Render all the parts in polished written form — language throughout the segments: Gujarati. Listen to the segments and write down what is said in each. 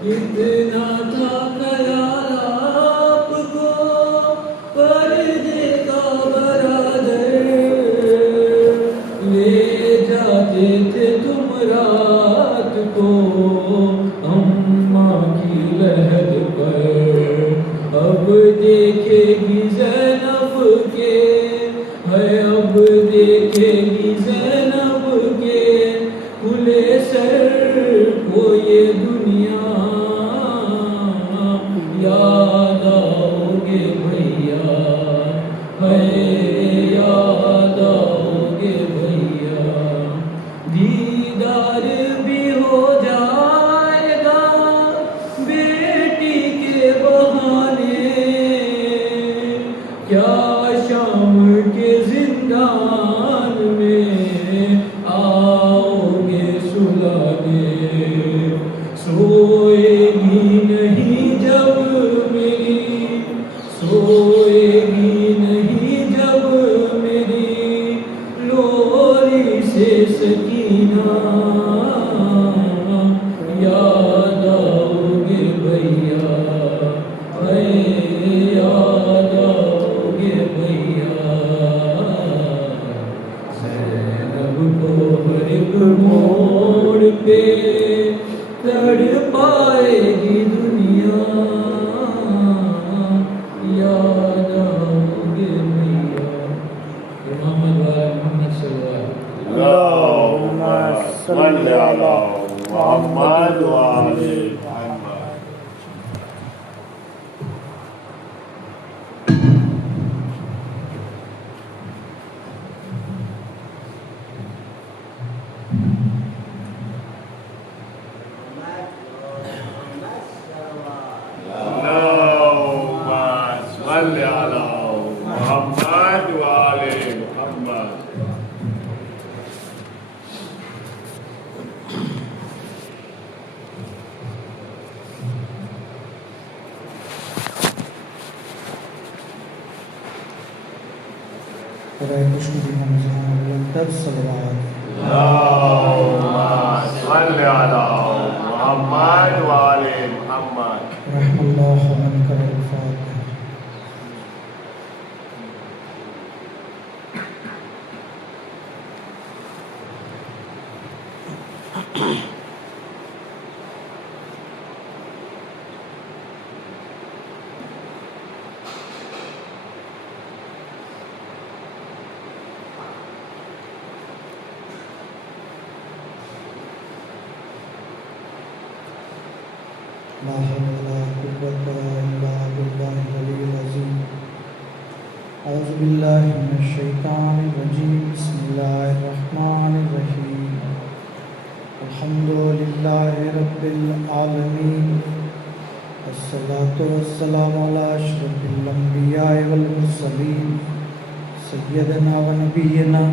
इतना था ख्याल आपको पर्दे का बरादर, ले जाते थे तुम रात को अम्मा की लहर पर। अब देखेगी ज़ैनब के है, अब देखेगी ज़ैनब के खुले सर को ये दुनिया। याद आओगे भैया है, याद आओगे भैया। दीदार भी हो जाएगा बेटी के बहाने, क्या शाम के जिंदान में आओगे सुलाने। सोएगी नहीं जब मेरी, सोएगी नहीं जब मेरी लोरी से सकीना। याद आओगे भैया है, याद आओगे भैया। ज़ैनब को हर एक मोड़ पे तड़पाएगी दुनिया। याद आओगे भैया। इमाम मोहम्मद सल्लल्लाहु अल्लाहुम्मा सल्लि अला मुहम्मद व आले मुहम्मद। अल्लाहुम्मा सल्लि अला मुहम्मद व आले मुहम्मद। अल्लाहुम्मा सल्लि अला मुहम्मद व आले मुहम्मद। रहमल्लाहु अनकर अल-फातिहा। ला हौला वला कुव्वता इल्ला बिल्लाहिल अलिय्यिल अज़ीम। औज़ु बिल्लाहि मिनश शैतानिर रजीम। बिस्मिल्लाहिर रहमानिर रहीम। अल्हम्दुलिल्लाहि रब्बिल आलमीन। वस्सलातु वस्सलामु अला अशरफिल अंबिया'i वल मुरसलीन सय्यदना व नबिय्यना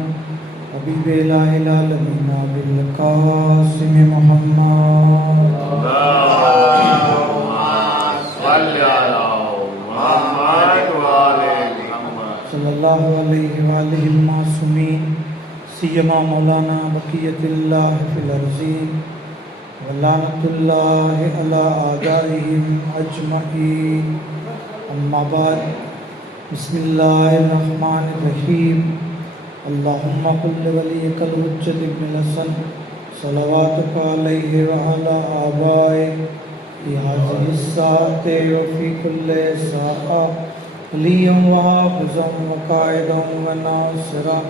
हबीबे इलाहिल आलमीन अबिल कासिम मुहम्मद सल्लल्लाहु अलैहि व आलिहि मासूमीन सियमा मौलाना बक़ियतुल्लाह फिल अर्ज़ीन व लानतुल्लाहि अला आदाइहिम अजमईन। अम्मा बाद। बिस्मिल्लाहिर रहमानिर रहीम। अल्लाहुम्मा कुल्लि वलिय्यिकल हुज्जत इब्नुल हसन सलवातुका अलैहि व अला आबाए फ़ी हाज़िहि स्साअति व फ़ी कुल्लि साअ वलिय्यन व हाफ़िज़न व क़ाइदन व नासिरन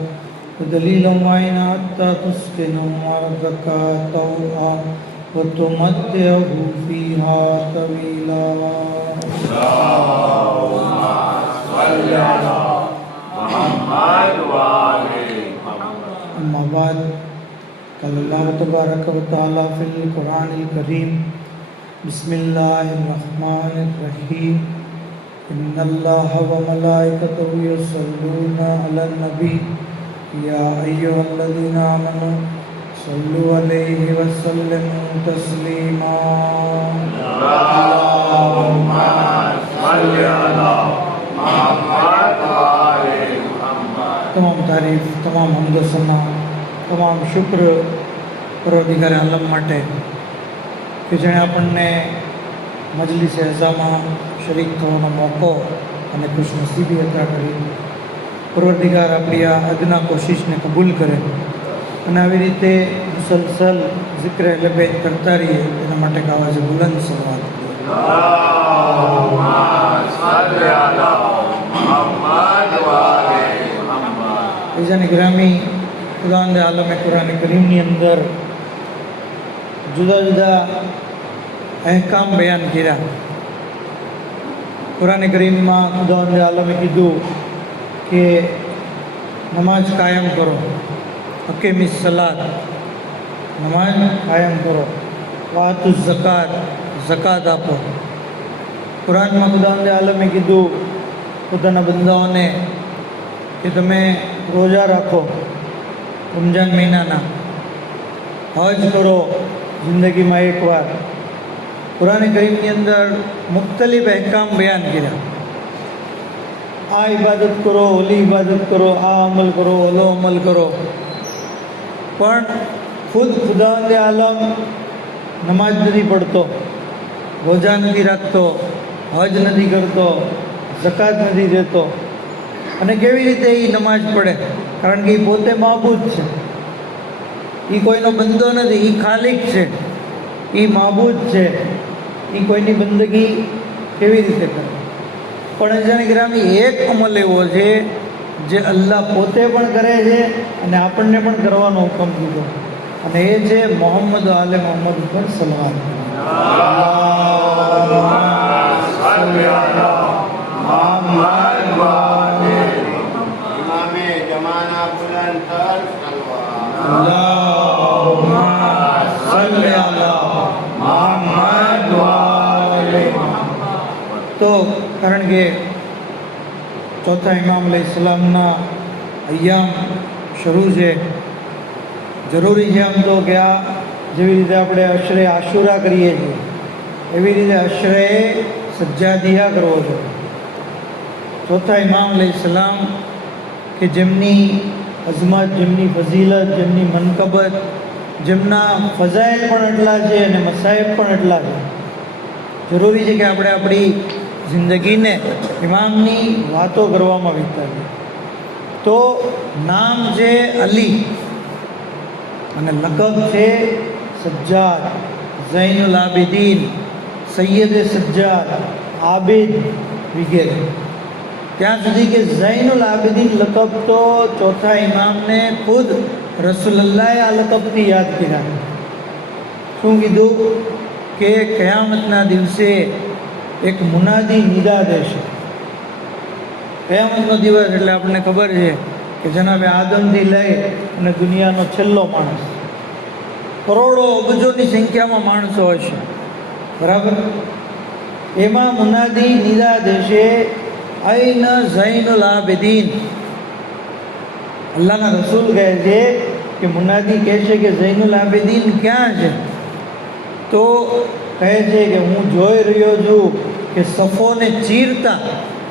व दलीलन व ऐना हत्ता तुस्किनुहु अर्ज़का तौअन व तुमत्तिअहु फ़ीहा तवीला। अल्लाहुम्मा सल्लि अला मुहम्मद व आले मुहम्मद। अम्मा बाद। क़ाल अल्लाहु तबारक व तआला फ़िल क़ुरआनिल करीम। बिस्मिल्लाहिर रहमानिर रहीम। इन्नल्लाहा व मलाइकतहु युसल्लूना अलन नबी या अय्युहल्लज़ीना आमनू सल्लु अलैहि व सल्लिमू तस्लीमा। अल्लाहुम्मा सल्लि अला मुहम्मद व आले मुहम्मद। तमाम तारीफ़, तमाम हम्द सना, तमाम शुक्र परवरदिगार आलम माटे કે જેણે આપણને મજલિસ અઝામાં શરીક થવાનો મોકો અને ખુશનસીબી અતા કરી. પરવરદિગાર આપણી આ અદના કોશિશને કબૂલ કરે અને આવી રીતે મુસલસલ ઝિક્ર અહલે બેત કરતા રહીએ એના માટે આવાજે બુલંદ સલાવત. બીજાની ગ્રામી ખુદાવંદ આલમે કુરાન કરીમની અંદર જુદા જુદા અહેકામ બયાન કર્યા. કુરાન કરીમમાં ખુદાવંદ આલમે કીધું કે નમાજ કાયમ કરો, હકીમી સલાત, નમાજ કાયમ કરો, વાતુ ઝકાત, ઝકાત આપો. કુરાનમાં ખુદાવંદ આલમે કીધું પોતાના બંદાઓને કે તમે રોજા રાખો રમજાન મહિનાના, હજ કરો જિંદગીમાં એકવાર. કુરાન કરીમની અંદર મુખ્તલિફ અહેકામ બયાન કર્યા. આ ઇબાદત કરો, ઓલી ઇબાદત કરો, આ અમલ કરો, ઓલો અમલ કરો. પણ ખુદ ખુદાવંદ આલમ નમાજ નથી પડતો, રોજા નથી રાખતો, હજ નથી કરતો, ઝકાત નથી દેતો. અને કેવી રીતે એ નમાજ પડે? કારણ કે એ પોતે માબૂદ છે, એ કોઈનો બંદો નથી, એ ખાલિક છે, એ માબૂદ છે. એ કોઈની બંદગી કેવી રીતે કરે? પણ જેને ગ્રામી એક અમલ એવો છે જે અલ્લાહ પોતે પણ કરે છે અને આપણને પણ કરવાનો હુકમ દીધો, અને એ છે મોહમ્મદ આલે મોહમ્મદ ઉપર સલવાત. તો કારણ કે ચોથા ઇમામ અલૈહિસ્સલામના અય્યામ શરૂ છે, જરૂરી છે આમ તો કે આ જેવી રીતે આપણે અશરે આશુરા કરીએ છીએ એવી રીતે અશરે સજ્જાદિયા કરવો છે. ચોથા ઇમામ અલૈહિસ્સલામ કે જેમની અઝમત, જેમની ફઝીલત, જેમની મનકબત, જેમના ફઝાઇલ પણ એટલા છે અને મસાઇબ પણ એટલા છે. જરૂરી છે કે આપણે આપણી જિંદગીને ઇમામની વાતો કરવામાં વિતાવીએ. તો નામ છે અલી અને લકબ છે સજ્જાદ, ઝૈનુલ આબિદીન, સૈયદ સજ્જાદ, આબિદ વગેરે. ત્યાં સુધી કે ઝૈનુલ આબિદીન લકબ તો ચોથા ઇમામને ખુદ રસૂલુલ્લાહે આ લકબથી યાદ કર્યા. શું કીધું કે કયામતના દિવસે એક મુનાદી નિદા દેશે. કયામતનો દિવસ એટલે આપણને ખબર છે કે જનાબે આદમથી લઈ અને દુનિયાનો છેલ્લો માણસ, કરોડો અબજોની સંખ્યામાં માણસો હશે, બરાબર? એમાં મુનાદી નિદા દેશે, અઈન ઝૈનુલ આબિદીન. અલ્લાહના રસૂલ કહે છે કે મુનાદી કહે છે કે ઝૈનુલ આબિદીન ક્યાં છે? તો કહે છે કે હું જોઈ રહ્યો છું કે સફોને ચીરતા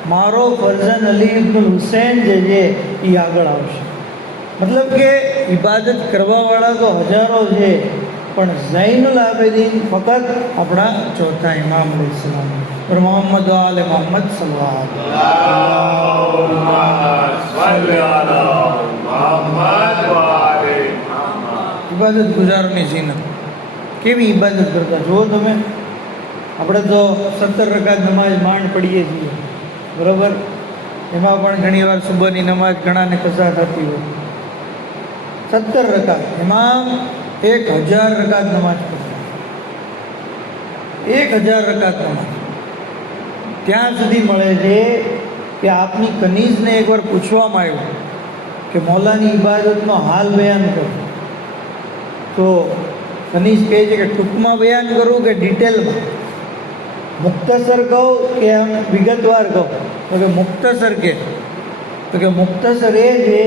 મારો ફરઝન અલી ઇબ્નુલ હુસૈન જે છે એ આગળ આવશે. મતલબ કે ઇબાદત કરવાવાળા તો હજારો છે, પણ ઝૈનુલ આબિદીન ફક્ત આપણા ચોથા ઇમામ અલૈહિસ્સલામ પર મોહમ્મદ આલે મોહમ્મદ સલ્લલ્લાહુ ઇબાદત ગુજારની ઝીનત. કેવી ઇબાદત કરતા જુઓ તમે. આપણે તો 17 રકાત નમાજ માંડ પડીએ છીએ, બરાબર? એમાં પણ ઘણીવાર સુબહની નમાજ ઘણાને કસા થતી હોય. 17 રકાત, એમાં 1000 રકાત નમાજ પડી, 1000 રકાત નમાજ. ત્યાં સુધી મળે છે કે આપની કનીઝને એકવાર પૂછવામાં આવ્યું કે મૌલાની ઇબાદતનો હાલ બયાન કરો, તો કનીઝ કહે છે કે ટૂંકમાં બયાન કરું કે ડિટેલમાં, મુખ્તસર કહું કે આમ વિગતવાર કહું? તો કે મુખ્તસર કે. તો કે મુખ્તસર એ છે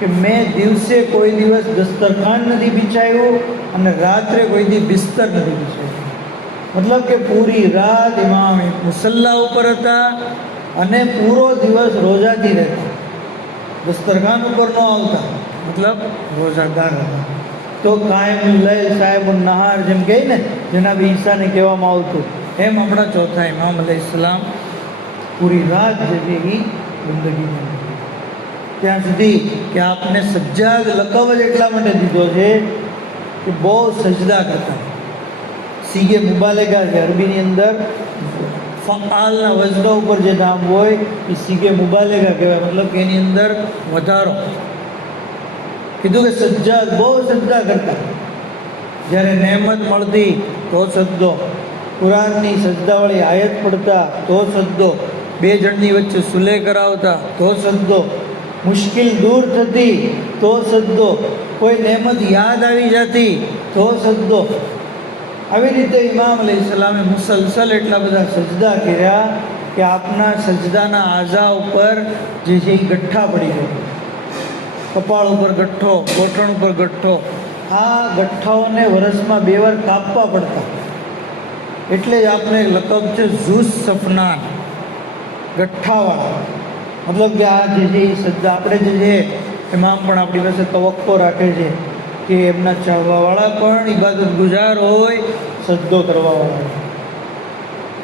કે મેં દિવસે કોઈ દિવસ દસ્તરખાન નથી બિછાવ્યું અને રાત્રે કોઈ દી બિસ્તર નથી બિછાવ્યું. મતલબ કે પૂરી રાત ઇમામ મુસલ્લા ઉપર હતા અને પૂરો દિવસ રોજાથી રહેતા, દસ્તરખાન ઉપર ન આવતા, મતલબ રોજાદાર હતા. તો તો કાયમ લૈલ સાહેબ નહાર જેમ કહે ને જનાબ ઈસાને કહેવામાં આવતું, એમ આપણા ચોથા ઇમામ અલૈહિસ્સલામ પૂરી રાત જે છે એ બંદગીમાં ત્યાં સુધી કે આપને સજ્જાદ લકબ જ એટલા માટે દીધો છે કે બહુ સજદા કરતા. સીગે મુબાલેગા છે અરબીની અંદર, ફઆલના વજનો ઉપર જે નામ હોય એ સીગે મુબાલેગા કહેવાય, મતલબ કે એની અંદર વધારો. કીધું કે સજ્જાદ બહુ સજદા કરતા. જ્યારે નહેમત મળતી તો સજદો, કુરાનની સજદાવાળી આયત પડતા તો સજદો, બે જણની વચ્ચે સુલે કરાવતા તો સજદો, મુશ્કેલ દૂર થતી તો સજદો, કોઈ નહેમત યાદ આવી જતી તો સજદો. આવી રીતે ઇમામ અલૈહિસ્સલામે મુસલસલ એટલા બધા સજદા કર્યા કે આપના સજદાના આઝા ઉપર જે છે એ ગઠ્ઠા પડી ગયો. કપાળ ઉપર ગઠ્ઠો, ઘોટણ ઉપર ગઠ્ઠો. આ ગઠ્ઠાઓને વર્ષમાં 2 વાર કાપવા પડતા. એટલે જ આપને લકબ છે ઝુસ સફનાન, ગઠ્ઠાવાળા. મતલબ કે આ જે છે એ સજદા આપણે જે છે ઇમામ પણ આપણી પાસે તવક્કો રાખે છે કે એમના ચાહવાવાળા પણ ઇબાદત ગુજાર હોય, સજદો કરવાવાળા.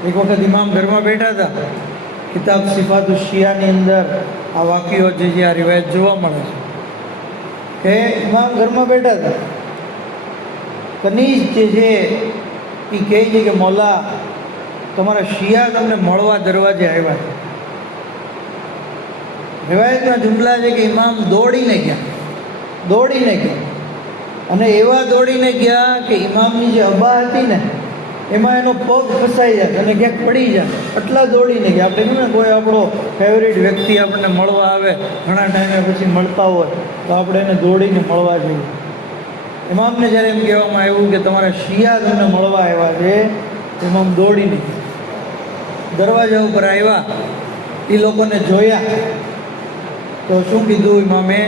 એક વખત ઇમામ ઘરમાં બેઠા હતા, કિતાબ સિફાતુ શિયાની અંદર આ વાક્યો જે છે આ રિવાયત જોવા મળે છે કે ઇમામ ઘરમાં બેઠા હતા. કનીઝ જે છે એ કહે છે કે મૌલા તમારા શિયા તમને મળવા દરવાજે આવ્યા છે. રિવાયતના જુમલા છે કે ઇમામ દોડીને ગયા અને એવા દોડીને ગયા કે ઇમામની જે અબા હતી ને એમાં એનો પગ ફસાઈ જાય અને ક્યાંક પડી જાય, એટલા દોડીને ગયા. આપણે કહ્યું ને કોઈ આપણો ફેવરિટ વ્યક્તિ આપણને મળવા આવે, ઘણા ટાઈમે પછી મળતા હોય તો આપણે એને દોડીને મળવા જઈએ. ઇમામને જ્યારે એમ કહેવામાં આવ્યું કે તમારા શિયા તમને મળવા આવ્યા છે, ઇમામ દોડીને દરવાજા ઉપર આવ્યા, એ લોકોને જોયા તો શું કીધું ઇમામે?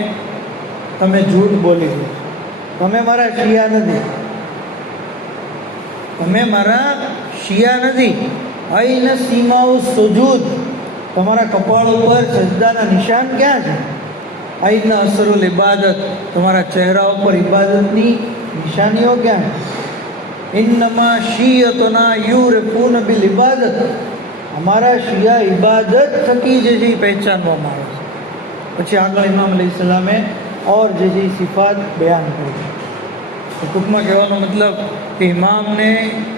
તમે જૂઠ બોલી ગયો, તમે મારા શિયા નથી. આઈન સીમાઓ સુજૂદ, તમારા કપાળ ઉપર સજદાના નિશાન ક્યાં છે? આઈન અસરુલ ઇબાદત, તમારા ચહેરા ઉપર ઇબાદતની નિશાનીઓ ક્યાં છે? ઇન્નમાં શિયતના યુરફૂન બિલ ઇબાદત, અમારા શિયા ઇબાદત થકી જે છે એ પહેચાનવામાં આવે છે. પછી આગળ ઇમામ અલૈહિસ્સલામે ઓર જે છે સિફાત બયાન કરી. તો ટૂંકમાં કહેવાનો મતલબ કે ઇમામને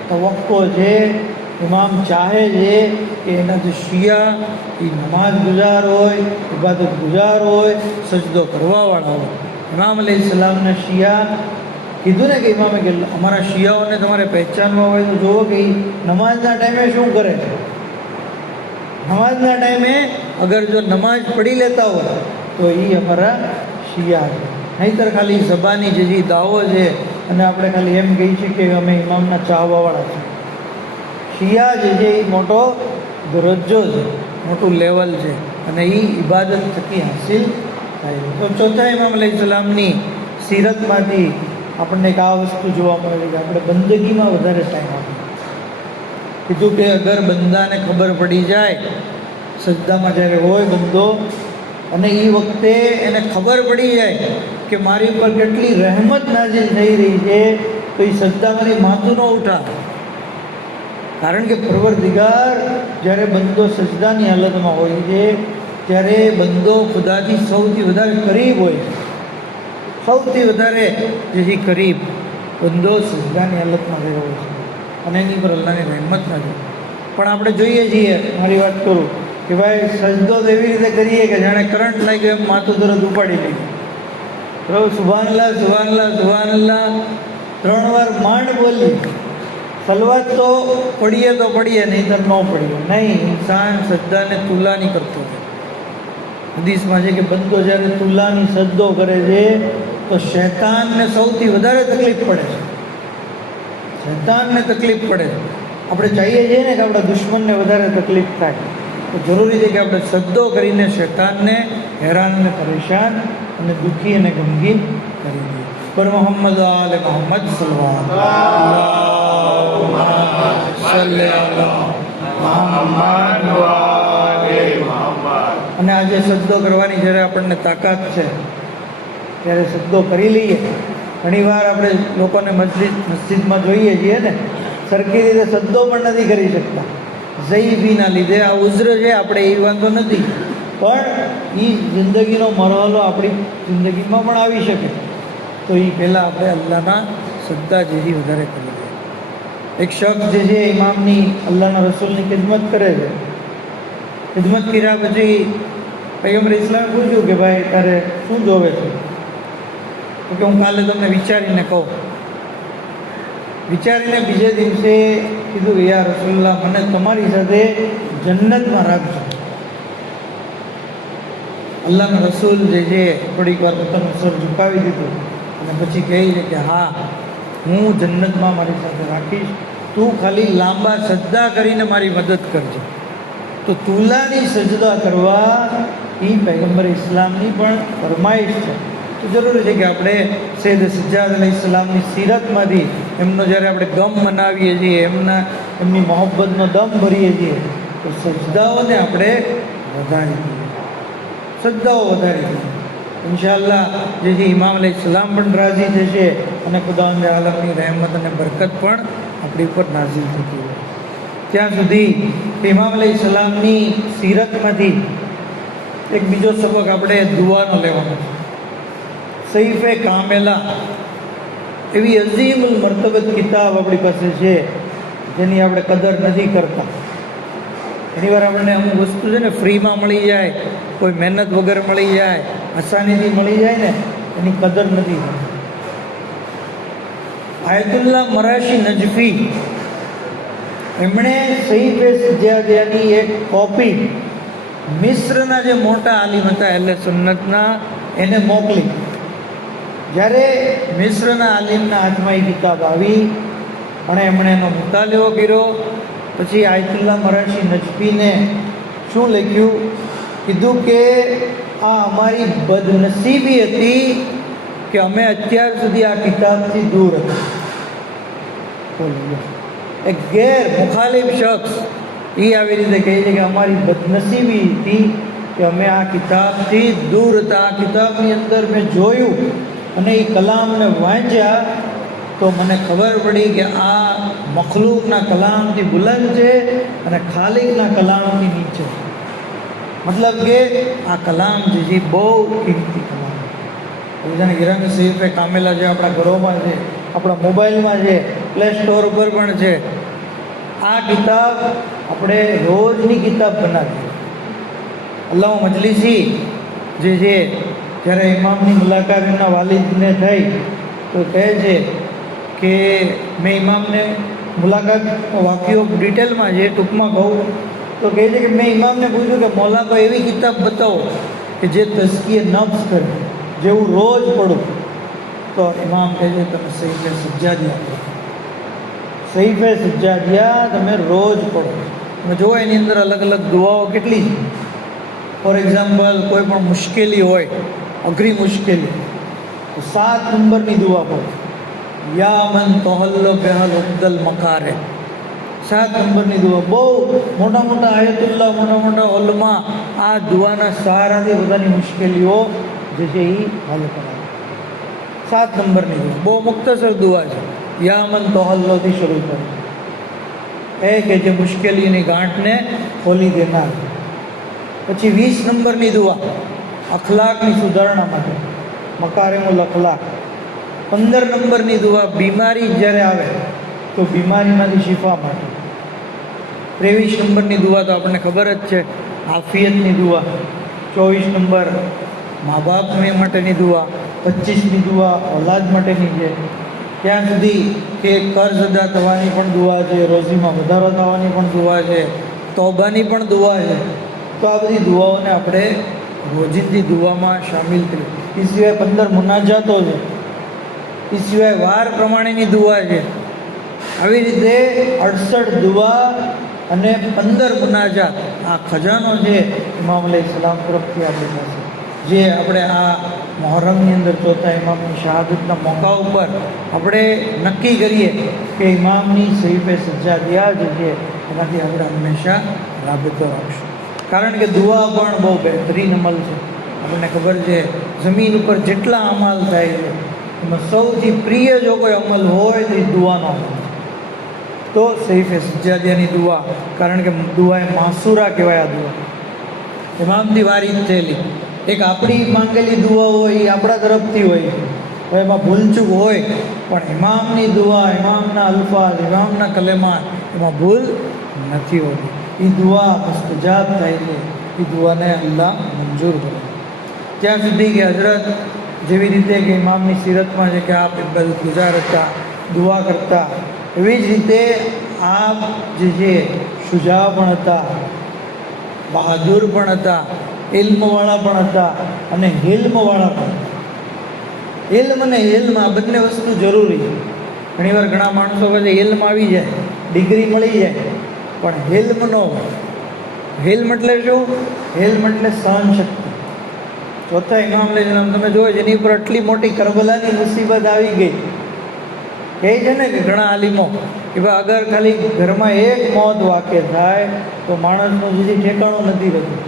તવક્કો છે, ઇમામ ચાહે છે કે એના જે શિયા એ નમાઝ ગુજાર હોય, ઇબાદત ગુજાર હોય, સજદો કરવાવાળા હોય. ઇમામ અલૈહિસ્સલામના શિયા કીધું ને કે ઇમામે કે અમારા શિયાઓને તમારે પહેચાનવા હોય તો જુઓ કે એ નમાઝના ટાઈમે શું કરે છે. નમાઝના ટાઈમે અગર જો નમાઝ પઢી લેતા હોય તો એ અમારા શિયા છે. નહીંતર ખાલી ઝબાની જે દાવો છે અને આપણે ખાલી એમ કહી શકીએ કે અમે ઇમામના ચાહવાવાળા છીએ. શિયા જે છે એ મોટો દરજ્જો છે, મોટું લેવલ છે અને એ ઇબાદત થકી હાસિલ થાય છે. તો ચોથા ઇમામ અલૈહિસ્સલામની સીરતમાંથી આપણને એક આ વસ્તુ જોવા મળે છે કે આપણે બંદગીમાં વધારે ટાઈમ આપીએ. કીધું કે અગર બંદાને ખબર પડી જાય, સજદામાં જ્યારે હોય બંદો અને એ વખતે એને ખબર પડી જાય કે મારી ઉપર કેટલી રહેમત નાઝિલ થઈ રહી છે, તો એ સજદામાંથી માથું ન ઉઠાવે. કારણ કે પરવરદિગાર જ્યારે બંદો સજદાની હાલતમાં હોય છે ત્યારે બંદો ખુદાથી સૌથી વધારે કરીબ હોય છે. સૌથી વધારે જે કરીબ બંદો સજદાની હાલતમાં રહ્યો હોય છે અને એની પર અલ્લાહની રહેમત નથી. પણ આપણે જોઈએ છીએ, મારી વાત કરું કે ભાઈ સજદો તો એવી રીતે કરીએ કે જાણે કરંટ લાગ્યો એમ માથું તરત ઉપાડી લઈએ. બરાબર, સુભાનલ્લાહ સુભાનલ્લાહ સુભાનલ્લાહ 3 વાર માંડ બોલી. સલવાત તો પડીએ નહીં તો ન પડીએ નહીં. ઇન્સાન સજદાને તુલાની કરતો હોય. હદીસમાં છે કે બંદો જ્યારે તુલાની સજદો કરે છે તો શૈતાનને સૌથી વધારે તકલીફ પડે છે. શૈતાનને તકલીફ પડે છે. આપણે ચાહીએ છીએ ને કે આપણા દુશ્મનને વધારે તકલીફ થાય, તો જરૂરી છે કે આપણે સજદો કરીને શૈતાનને હેરાન અને પરેશાન અને દુઃખી અને ગમગીન કરી દઈએ. પર મોહમ્મદ આલે મોહમ્મદ અને આજે સજદો કરવાની જ્યારે આપણને તાકાત છે ત્યારે સજદો કરી લઈએ. ઘણીવાર આપણે લોકોને મસ્જિદમાં જોઈએ છીએ ને, સરખી રીતે સજ્દો પણ નથી કરી શકતા ઝઈફીના લીધે. આ ઉઝ્ર છે, આપણે એ વાંધો નથી, પણ એ જિંદગીનો મરહલો આપણી જિંદગીમાં પણ આવી શકે. તો એ પહેલાં આપણે અલ્લાહના સજ્દા જેથી વધારે કરી દઈએ. એક શખ્સ જે છે ઇમામની અલ્લાહના રસૂલની ખિદમત કરે છે. ખિદમત કર્યા પછી પૈગંબર ઇસ્લામે પૂછ્યું કે ભાઈ તારે શું જોવે છે? તો કે હું કાલે તમને વિચારીને કહું. વિચારીને બીજે દિવસે કીધું કે યા રસૂલલ્લાહ, મને તમારી સાથે જન્નતમાં રાખજો. અલ્લાહના રસૂલ જે છે થોડીક વાર પોતાનું સર ઝુકાવી દીધું અને પછી કહે છે કે હા, હું જન્નતમાં મારી સાથે રાખીશ, તું ખાલી લાંબા સજદા કરીને મારી મદદ કરજો. તો તુલાની સજદા કરવા એ પૈગંબર ઇસ્લામની પણ ફરમાઈશ છે. તો જરૂરી છે કે આપણે સૈયદ સજ્જાદ અલૈહિસ્સલામની સીરતમાંથી એમનો જ્યારે આપણે ગમ મનાવીએ છીએ, એમની મોહબ્બતનો દમ ભરીએ છીએ, તો સજદાઓને આપણે વધારી દઈએ, સજદાઓ વધારી દઈએ. ઇન્શાઅલ્લાહ જે છે ઇમામ અલૈહિસ્સલામ પણ રાજી થશે અને ખુદાવંદ આલમની રહેમત અને બરકત પણ આપણી ઉપર નાઝિલ થતી હોય. ત્યાં સુધી ઇમામ અલૈહિસ્સલામની સીરતમાંથી એક બીજો સબક આપણે દુઆનો લેવાનો છે. સૈફે કામેલા એવી અઝીમુલ મર્તબત કિતાબ આપણી પાસે છે જેની આપણે કદર નથી કરતા. ઘણીવાર આપણને અમુક વસ્તુ છે ને ફ્રીમાં મળી જાય, કોઈ મહેનત વગર મળી જાય, આસાનીથી મળી જાય ને, એની કદર નથી કરતા. આયતુલ્લાહ મરાશી નજફી એમણે સૈફે સજ્જાદિયાની એક કોપી મિસ્રના જે મોટા આલિમ હતા અહેલે સુન્નતના એને મોકલી. જ્યારે મિસ્રના આલિમના હાથમાં એ કિતાબ આવી અને એમણે એનો મુતાલિઓ કર્યો, પછી આયતુલ્લાહ મરાશી નજફીને શું લખ્યું? કીધું કે આ અમારી બદનસીબી હતી કે અમે અત્યાર સુધી આ કિતાબથી દૂર હતા. એક ગેર મુખાલિફ શખ્સ એ આવી રીતે કહે છે કે અમારી બદનસીબી હતી કે અમે આ કિતાબથી દૂર હતા. આ કિતાબની અંદર મેં જોયું અને એ કલામને વાંચ્યા તો મને ખબર પડી કે આ મખલૂકના કલામથી બુલંદ છે અને ખાલિકના કલામથી નીચે. મતલબ કે આ કલામ જે છે બહુ કિંમતી કલામ છે. જેને હિરંગ સૈફે કામેલા જે આપણા ઘરોમાં છે, આપણા મોબાઈલમાં છે, પ્લે સ્ટોર ઉપર પણ છે. આ કિતાબ આપણે રોજની કિતાબ બનાવીએ. અલ્લામા મજલિસી જે છે જ્યારે ઇમામની મુલાકાત એમના વાલિદને થઈ તો કહે છે કે મેં ઇમામને મુલાકાતનો વાક્યો ડિટેલમાં છે, ટૂંકમાં કહું તો કહે છે કે મેં ઇમામને પૂછ્યું કે મૌલા કોઈ એવી કિતાબ બતાવો કે જે તઝકિયે નફ્સ કરે, જેવું રોજ પડું. તો ઇમામ કહે છે તમે સૈફે સજ્જાદિયા પઢો, સૈફે સજ્જાદિયા તમે રોજ પડો. તમે જુઓ એની અંદર અલગ અલગ દુઆઓ કેટલી છે. ફોર એક્ઝામ્પલ કોઈ પણ મુશ્કેલી હોય, અઘરી મુશ્કેલી, તો 7 નંબરની દુઆ પડો. યા મન તોહલ્લો બેહલ ઉબ્દલ મકારે, 7 નંબરની દુઆ. બહુ મોટા મોટા આયતુલ્લાહ, મોટા મોટા ઉલમા આ દુઆના સહારાથી બધાની મુશ્કેલીઓ જે છે એ હલ કરાવે. 7 નંબરની દુઆ બહુ મુખ્તસર દુઆ છે. યા મન તોહલ્લોથી શરૂ કરે, એ કે જે મુશ્કેલીની ગાંઠને ખોલી દેનાર. પછી 20 નંબરની દુઆ અખલાકની સુધારણા માટે, મકારિમુલ અખલાક. 15 નંબરની દુઆ બીમારી જ્યારે આવે તો બીમારીમાંથી શિફા માટે. 23 નંબરની દુઆ તો આપણને ખબર જ છે, આફિયતની દુઆ. 24 નંબર મા બાપ માટેની દુઆ. 25ની દુઆ ઓલાદ માટેની છે. ત્યાં સુધી કે કર્જ અદા થવાની પણ દુઆ છે, રોજીમાં વધારો થવાની પણ દુઆ છે, તોબાની પણ દુઆ છે. તો આ બધી દુઆઓને આપણે રોજિંદી દુઆમાં શામિલ કરી. એ સિવાય 15 મુનાજાતો છે, એ સિવાય વાર પ્રમાણેની દુઆ છે. આવી રીતે 68 દુઆ અને 15 મુનાજાત આ ખજાનો છે ઇમામ અલૈહિસ્સલામ તરફથી આપણી પાસે, જે આપણે આ મુહર્રમની અંદર ચોથા ઇમામની શહાદતના મોકા ઉપર આપણે નક્કી કરીએ કે ઇમામની સૈફે સજ્જાદિયા જે છે એનાથી આપણે હંમેશા રાબતો રાખશું. કારણ કે દુઆ પણ બહુ બહેતરીન અમલ છે. આપણને ખબર છે જમીન ઉપર જેટલા અમાલ થાય છે એમાં સૌથી પ્રિય જો કોઈ અમલ હોય તો એ દુઆનો અમલ છે. તો સૈફે સજ્જાદિયાની દુઆ, કારણ કે દુઆ એ માસૂરા કહેવાય. આ દુઆ ઇમામથી વારિદ થયેલી, એક આપણી માંગેલી દુઆ હોય એ આપણા તરફથી હોય, તો એમાં ભૂલચૂક હોય, પણ ઇમામની દુઆ, ઇમામના અલ્ફાઝ, ઇમામના કલેમા, એમાં ભૂલ નથી હોતી. એ દુઆ મુસ્તજાબ થાય છે, એ દુઆને અલ્લાહ મંજૂર કરે. ત્યાં સુધી કે હજરત જેવી રીતે કે ઇમામની સીરતમાં છે કે આપ ઇબાદત ગુજાર હતા, દુઆ કરતા, એવી જ રીતે આપ જે છે શુજા પણ હતા, બહાદુર પણ હતા, ઇલ્મવાળા પણ હતા અને હિલ્મવાળા પણ. ઇલ્મ અને હિલ્મ આ બંને વસ્તુ જરૂરી છે. ઘણીવાર ઘણા માણસો કહે છે ઇલ્મ આવી જાય, ડિગ્રી મળી જાય, પણ હિલ્મ ન હોય. હિલ્મ એટલે શું? હિલ્મ એટલે સહનશક્તિ. ચોથા ઇમામ અલૈહિસ સલામ તમે જુઓ, જેની ઉપર આટલી મોટી કરબલાની મુસીબત આવી ગઈ, કહે છે ને કે ઘણા આલિમો કે ભાઈ અગર ખાલી ઘરમાં એક મોત વાક્ય થાય તો માણસનું જેથી ઠેકાણું નથી રહેતું.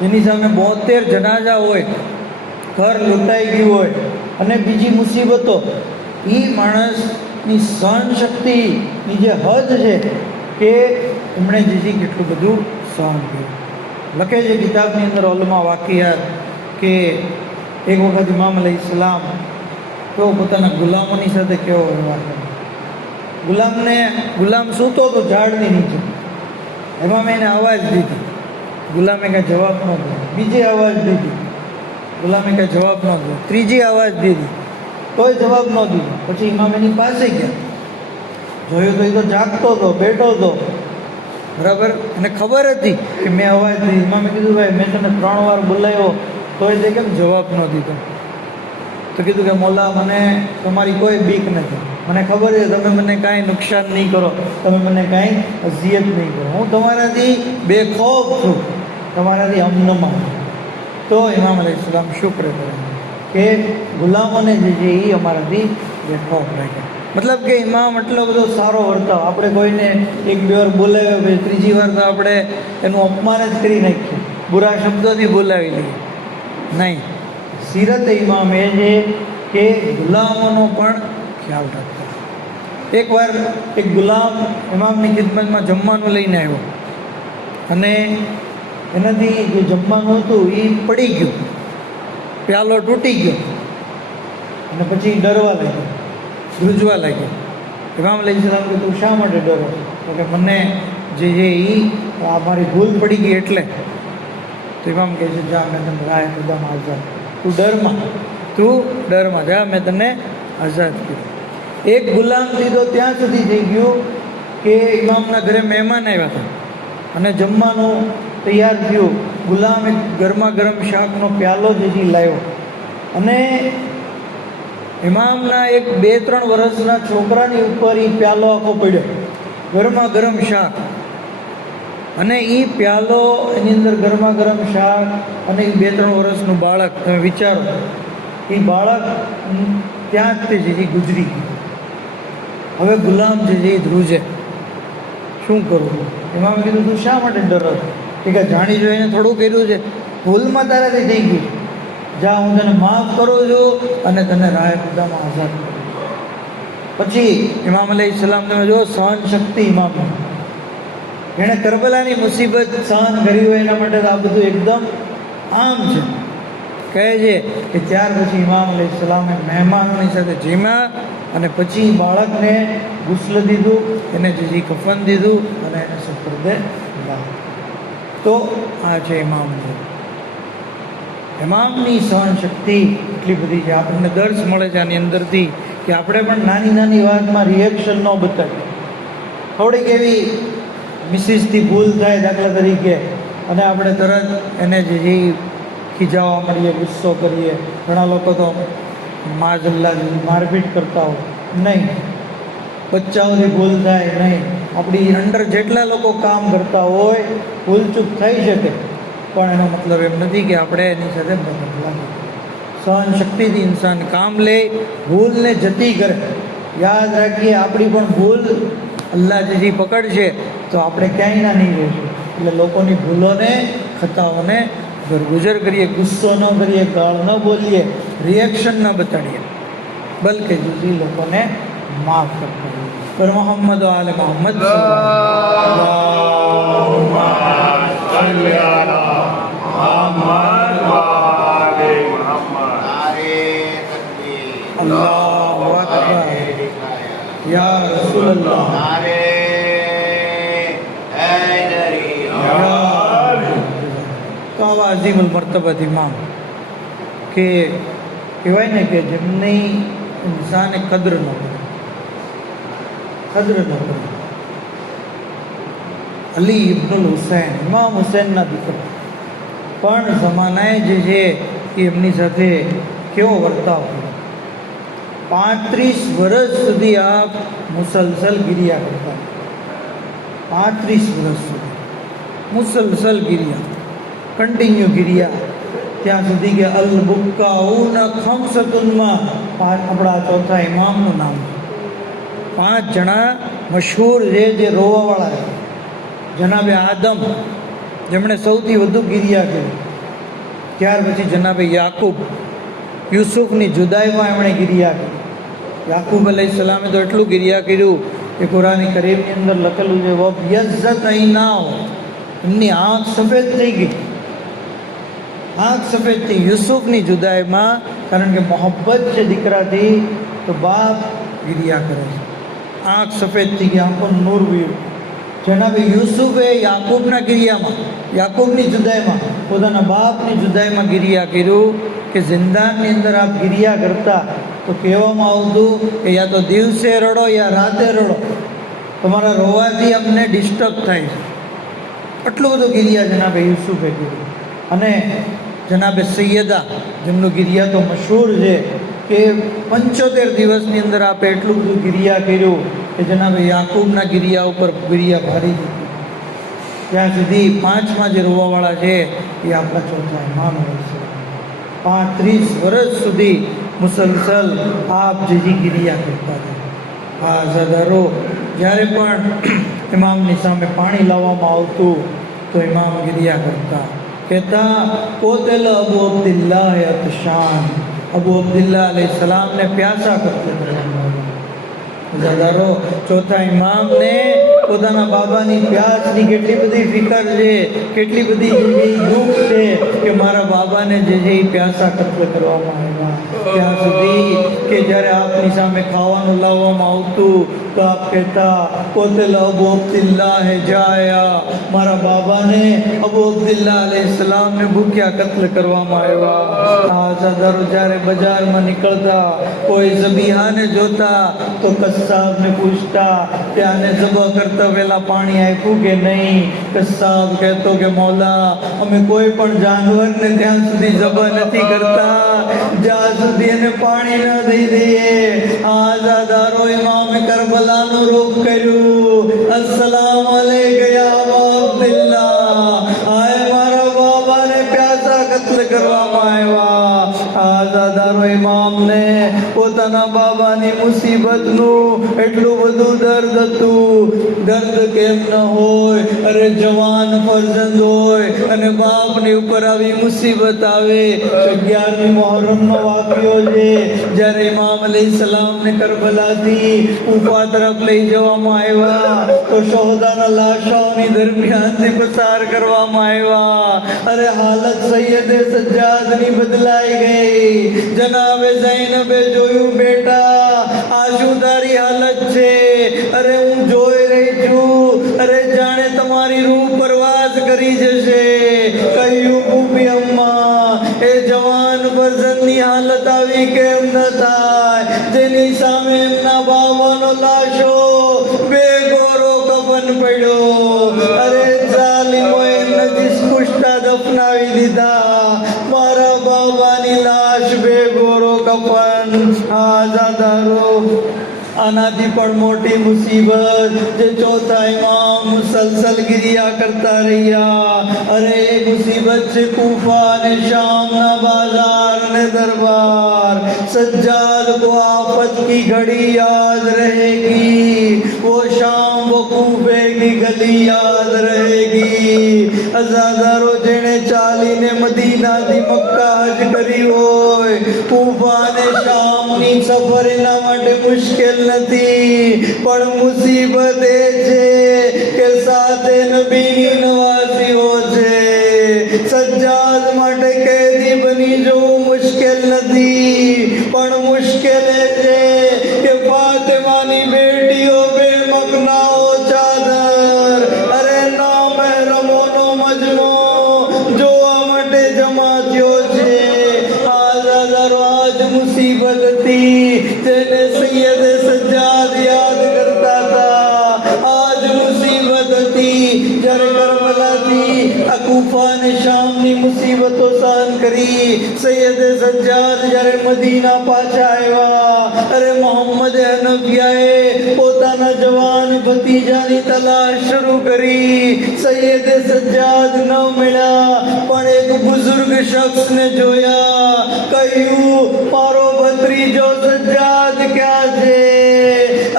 જેની સામે 72 જનાઝા હોય, ઘર લૂંટાઈ ગયું હોય અને બીજી મુસીબતો, એ માણસની સહનશક્તિની જે હદ છે કે એમણે જેથી કેટલું બધું સહન કર્યું. લખે છે કિતાબની અંદર ઓલમા વાકિયાત કે એક વખત ઇમામ અલૈહિસ સલામ તો પોતાના ગુલામોની સાથે કેવો વ્યવહાર કરે. ગુલામ સૂતો તો ઝાડની નીચે, એમાં મેં એને અવાજ દીધી, ગુલામે કાંઈ જવાબ ન દીધો. બીજી અવાજ દીધી, ગુલામે કાંઈ જવાબ ન દીધો. ત્રીજી અવાજ દીધી, તોય જવાબ ન દીધો. પછી ઇમામ એની પાસે ગયા, જોયું તો એ તો જાગતો હતો, બેઠો હતો, બરાબર. એને ખબર હતી કે મેં અવાજ દીધી. ઇમામે કીધું ભાઈ મેં તને 3 વાર બોલાવ્યો તોય તે કેમ જવાબ ન દીધો? તો કીધું કે મોલા મને તમારી કોઈ બીક નથી, મને ખબર છે તમે મને કાંઈ નુકસાન નહીં કરો, તમે મને કાંઈ અઝિયત નહીં કરો, હું તમારાથી બેખૌફ છું, તમારાથી અમનમાં. તો ઇમામ અલૈહિસ સલામ શુક્ર કરે કે ગુલામોને જે છે એ અમારાથી બેખૌફ રાખ્યા. મતલબ કે ઇમામ એટલો બધો સારો વર્તાવ. આપણે કોઈને 1-2 વાર બોલાવ્યો, પછી ત્રીજી વાર તો આપણે એનું અપમાન જ કરી નાખીએ, બુરા શબ્દોથી બોલાવી લઈએ. નહીં, સીરત ઇમામ એ છે કે ગુલામોનો પણ ખ્યાલ રાખતા. એકવાર એક ગુલામ ઇમામની ખિદમતમાં જમવાનું લઈને આવ્યો અને એનાથી જે જમવાનું હતું એ પડી ગયું, પ્યાલો તૂટી ગયો અને પછી ડરવા લાગ્યો, ધ્રુજવા લાગ્યો. ઇમામ અલૈહિસ સલામ કે તું શા માટે ડરો? તો કે મને જે છે એ આ મારી ભૂલ પડી ગઈ એટલે. તો ઇમામ કહે છે જા મેં તને રાહ ખુદામાં આઝાદ, તું ડરમાં જા, મેં તને આઝાદ કર્યો. એક ગુલામથી તો ત્યાં સુધી થઈ ગયું કે ઇમામના ઘરે મહેમાન આવ્યા હતા અને જમવાનું તૈયાર થયું. ગુલામ એક ગરમા ગરમ શાકનો પ્યાલો જે છે લાવ્યો અને ઇમામના એક 2-3 વર્ષના છોકરાની ઉપર એ પ્યાલો આખો પડ્યો, ગરમા ગરમ શાક. અને એ પ્યાલો, એની અંદર ગરમા ગરમ શાક અને એ 2-3 વર્ષનું બાળક. તમે વિચારો, એ બાળક ત્યાં જ તે જે ગુજરી ગયું. હવે ગુલામ જે છે એ ધ્રુજે, શું કરવું? એમાં કીધું તું શા માટે ડરો? કે જાણી જોઈને થોડું કર્યું છે, ભૂલમાં તારાથી થઈ ગયું, જા હું તને માફ કરું છું અને તને રાહે ખુદામાં આઝાદ કરું. પછી ઇમામ અલૈહિસ સલામ તમે જો સહન શક્તિ ઇમામની, એણે કરબલાની મુસીબત સહન કરી હોય એના માટે આ બધું એકદમ આમ છે. કહે છે કે ત્યાર પછી ઇમામ અલૈહિસ સલામે મહેમાનોની સાથે જીમ્યા અને પછી બાળકને ગુસ્લ દીધું, એને જે કફન દીધું અને એને સુપરદે લાવ્યા. તો આ છે ઇમામની સહન શક્તિ એટલી બધી છે. આપણને દર્શ મળે છે આની અંદરથી કે આપણે પણ નાની નાની વાતમાં રિએક્શન ન બતાવીએ. થોડીક એવી મિસિસથી ભૂલ થાય દાખલા તરીકે અને આપણે તરત એને જે ખીજાવા મળીએ, ગુસ્સો કરીએ. ઘણા લોકો તો માજલ્લા મારપીટ કરતા હોય. નહીં, બચ્ચાઓથી ભૂલ થાય નહીં. આપણી અંડર જેટલા લોકો કામ કરતા હોય ભૂલચૂક થઈ શકે, પણ એનો મતલબ એમ નથી કે આપણે એની સાથે બદલા. સહન શક્તિથી ઇન્સાન કામ લે, ભૂલને જતી કરે. યાદ રાખીએ આપણી પણ ભૂલ અલ્લાહ જે પકડશે તો આપણે ક્યાંય ના નહીં રહીશું. એટલે લોકોની ભૂલોને, ખતાઓને ઘરગુજર કરીએ, ગુસ્સો ન કરીએ, ગાળ ન બોલીએ, રિએક્શન ન બતાડીએ. બલકે જુદી લોકોને માફ કરતા રહીએ. પર મોહમ્મદ આલે Mohammad Allahumma salli ala Muhammad wa ali Muhammad. अल्लाहु अकबर या रसूल अल्लाह તો આવા અઝીમુલ મર્તબત ઇમામ કે કહેવાય ને કે જેમની ઇન્સાને કદર ન કરે અલી ઇબ્નુલ હુસૈન ઇમામ હુસૈનના દીકરા પણ જમાનાએ જે છે એ એમની સાથે કેવો વર્તાવ કર્યો. 35 વર્ષ સુધી આપ મુસલસલ ગિરિયા કરતા. 35 વર્ષ સુધી મુસલસલ ગિરિયા, કન્ટિન્યુ ગિરિયા, ત્યાં સુધી કે અલ બુક્કાઉન ખમસતુનમાં આપણા ચોથા ઇમામનું નામ છે. 5 જણા મશહૂર છે જે રોવાવાળા છે. જનાબે આદમ જેમણે સૌથી વધુ ગિરિયા કર્યું, ત્યાર પછી જનાબે યાકૂબ યુસુફની જુદાઈમાં એમણે ગિરિયા કર્યું. યાકૂબ અલૈહિસ્સલામે તો એટલું ગિરિયા કર્યું કે કુરાન કરીમની અંદર લખેલું છે વબ્યઝ્ઝત ઐનાહુ, એમની આંખ સફેદ થઈ ગઈ, આંખ સફેદ થઈ. યુસુફની જુદાઈમાં કારણ કે મોહબ્બત છે દીકરાથી તો બાપ ગિરિયા કરે છે, આંખ સફેદ થઈ ગઈ, આંખોનું નૂર વીર. જનાબે યુસુફે યાકૂબના ગિરિયામાં, યાકૂબની જુદાઈમાં, પોતાના બાપની જુદાઈમાં ગિરિયા કર્યું કે જિંદાનની અંદર આપ ગિરિયા કરતા તો કહેવામાં આવતું કે યા તો દિવસે રડો યા રાતે રડો, તમારા રોવાથી અમને ડિસ્ટર્બ થાય છે. આટલું બધું ગિરિયા જનાબે યુસુફે કર્યું. અને જનાબે સૈયદા જેમનું ગિરિયા તો મશહૂર છે કે 75 દિવસની અંદર આપે એટલું બધું ગિરિયા કર્યું કે જનાબે યાકૂબના ગિરિયા ઉપર ગિરિયા ભારી દીધી. ત્યાં સુધી 5માં જે રોવાવાળા છે એ આપણા ચોથા ઇમામ હોય છે. 35 વર્ષ સુધી મુસલસલ આપ જેજી ગિરિયા કરતા હતા. આ અઝાદારો જ્યારે પણ ઇમામની સામે પાણી લાવવામાં આવતું તો ઇમામ ગિરિયા કરતા, કહેતા કોતેલ અબુ અબ્દુલ્લાહ અતશાન, અબુ અબ્દુલ્લાહ અલૈહિસ્સલામને પ્યાસા કરતે. અઝાદારો ચોથા ઇમામને પોતાના બાબાની પ્યાસની કેટલી બધી ફિકર છે, કેટલી બધી દુઃખ છે કે મારા બાબાને જે છે એ પ્યાસા કત્લ કરવામાં આવ્યા. ત્યાં સુધી કે જ્યારે આપની સામે ખાવાનું લાવવામાં આવતું તો આપ કહેતા કોતેલ અબુ અબ્દુલ્લાહ જાયા, મારા બાબાને અબુ અબ્દુલ્લાહ અલૈહિસ્સલામને ભૂખ્યા કત્લ કરવામાં આવ્યા. આ અઝાદારો જ્યારે બજારમાં નીકળતા કોઈ ઝબીહાને જોતા તો કસ્સાબને પૂછતા કે આને ઝબહ કરતા પહેલા પાણી આપ્યું કે નહીં. કસ્સાબ કહેતો કે મૌલા અમે કોઈ પણ જાનવરને ત્યાં સુધી ઝબહ નથી કરતા જ્યાં સુધી એને પાણી ન દઈ દઈએ. આ અઝાદારો ઇમામે કરબલાનું રૂપ કર્યું. અસ્સલામ અલૈકા યા અબા અબ્દુલ્લાહ, આય મારા બાબાને પ્યાસા કત્લ કરવામાં આવ્યા. આ અઝાદારો ઇમામને પોતાના બાબાની મુસીબતનું એટલું બધું દર્દ હતું. દર્દ કેમ ન હોય, અરે જવાન ફરજંદ હોય અને બાપની ઉપર આવી મુસીબત આવે. 11મી મુહર્રમનો વાક્યો છે જ્યારે ઇમામ અલૈહિસ્સલામને કરબલાથી કૂફા તરફ લઈ જવામાં આવ્યા તો શહોદાના લાશોની દરમિયાનથી પસાર કરવામાં આવ્યા. અરે હાલત સૈયદે સજ્જાદની બદલાઈ ગઈ. જનાબે ઝૈનબે જોયું બેટા આ શું તારી હાલત છે? અરે હું જોઈ રહી છું, અરે જાણે તમારી રૂહ પરવાસ કરી જશે. કહ્યું બુબી અમ્મા એ જવાન ફરજંદની હાલત આવી કેમ ન થાય જેની સામે એમના બાબાનો લાશો બેગોરો કફન પડ્યો. અરે જાલિમોએ નજીસ પુષ્ટા દફનાવી દીધા, મારા બાબાની લાશ બેગોરો કફન. આઝાદારો આનાથી પણ મોટી મુસીબત જે ચોથા ઇમામ મુસલસલ ગિરિયા કરતા રહ્યા. અરે એ મુસીબત છે કૂફા અને શામના બાजार અને દરબાર. सज्जाद को आफत की घड़ी याद रहेगी, वो शाम वो कूफे की गली याद रहेगी. અઝાદારો જેણે ચાલીને મદીનાથી મક્કા હજ કરી હોય, કૂફા અને શામની સફર એના માટે મુશ્કેલ નથી, પણ મુસીબત એ છે કે સાથે નબીની નવાસીઓ છે. સજ્જાદ માટે કેદી બની જવું મુશ્કેલ નથી, પણ મુશ્કેલ એ છે કે ફાતિમાની બેટીઓ બે મકનાઓ ચાદર, અરે નામહેરમોનો મજમો જોવા માટે જમા થયો છે. આજ મુસીબત હતી જેને સૈયદ સજ્જાદ યાદ કરતા હતા. આજ મુસીબત હતી જ્યારે કરબલાથી કૂફા અને શામની મુસીબતો સહન કરી સૈયદ સજ્જાદ જ્યારે મદીના પાછા આવ્યા. અરે મોહમ્મદ હનફિયાએ પોતાના જવાન ભતીજાની તલાશ શરૂ કરી. સૈયદ સજ્જાદ ન મળ્યા, પણ એક બુઝુર્ગ શખ્સને જોયા. કહ્યું, મારો ભત્રીજો સજ્જાદ ક્યાં છે?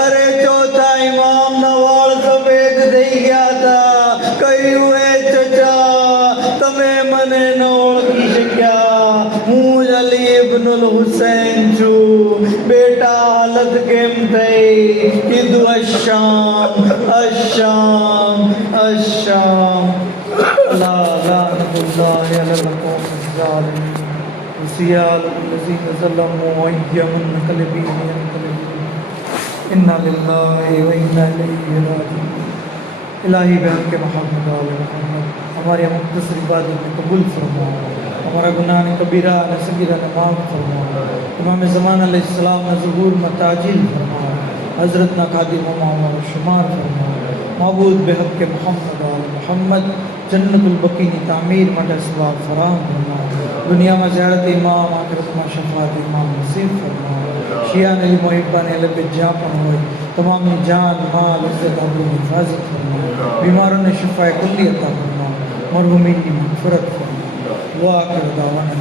અરે ચોથા ઇમામના વાળ સફેદ થઈ ગયા હતા. કહ્યું, એ ચચા, તમે મને ન ઓળખી શક્યા, હું જ અલી ઇબ્નુલ હુસૈન છું. બેટા, હાલત કેમ થઈ? કીધું, અશામ અશામ અશામ. લા લાનતુલ્લાહ અલલ કૌમિઝ ઝાલિમીન وسيالهم الذين ظلموا وأيام منقلبين ينقلبون إنا لله وإنا إليه راجعون. इलाही बहन के मोहम्मद वाले मोहम्मद हमारे मुख्तसर इबादत में कबूल फरमाओ, हमारा गुनाह ने कबीरा ने सगीरा ने माफ़ फरमाओ. इमाम ज़मान अलैहिस्सलाम ने ज़हूर में ताजील फरमाओ, हज़रत ना खादिम हमारा शुमार फरमाओ. मबूद बेहक के मोहम्मद वाले मोहम्मद जन्नतुल बकी की तामीर માટે સવાબ ફરાહમ ફરમાओ. दुनिया में ज़ियारत इमाम, आखिरत में शफात इमाम नसीब फरमाओ. शिया ने मुहिब्बा ने लब जहाँ पर हो तमाम जान माल इज्जत अबरू हिफाजत फरमाओ. बीमारों ने शिफाए कुल्ली अता फरमाओ, मरहुमीन की मग़फ़िरत फरमाओ. दुआ कर दावाना